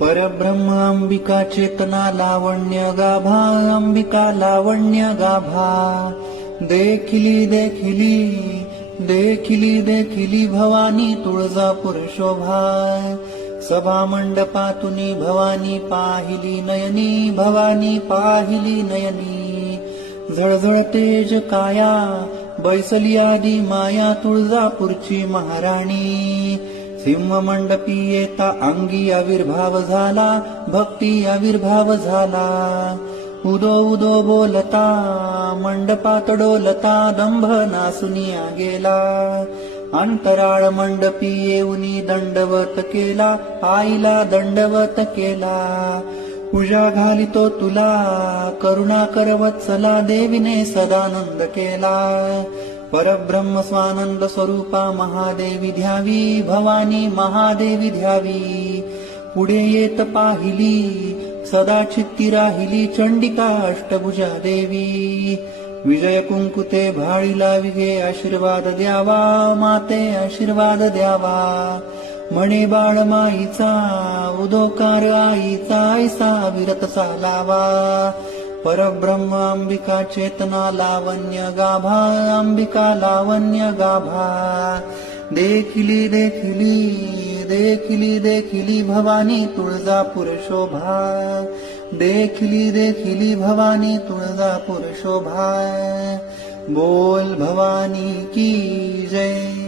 परब्रह्म अंबिका चेतना लावण्य गाभा, अंबिका लावण्य गाभा. देखिली देखिली देखिली देखिली भवानी तुळजापूर शोभा. सभा मंडपातुनी भवानी पाहिली नयनी, भवानी पाहिली नयनी. झळझळ तेज काया बैसली आदी माया तुळजापूरची महाराणी. सिंह मंडपी येता अंगी आविर्भाव झाला, भक्ती आविर्भाव झाला. उदो उदो बोलता मंडपात डोलता, दंभ नासुनिया गेला. अंतराळ मंडपी येऊनी दंडवत केला, आईला दंडवत केला. पूजा घालितो तुला करुणा कर वत्सला, देवीने सदानंद केला. परब्रह्म स्वानंद स्वरूपा महादेवी ध्यावी, भवानी महादेवी ध्यावी. पुढे येत पाहिली सदा चित्ती राहिली, चंडिका अष्टभुजा देवी. विजय कुंकुते भाळीला विगे आशीर्वाद द्यावा, माते आशीर्वाद द्यावा. म्हणे बाळ माईचा उदोकार आईचा, ऐसा विरत चालावा. परब्रह्म अंबिका चेतना लावण्य गाभा, अंबिका लावण्य गाभा. देखिली देखिली देखिली देखिली भवानी तुळजापूर शोभा. देखिली देखिली भवानी तुळजापूर शोभा. बोल भवानी की जय.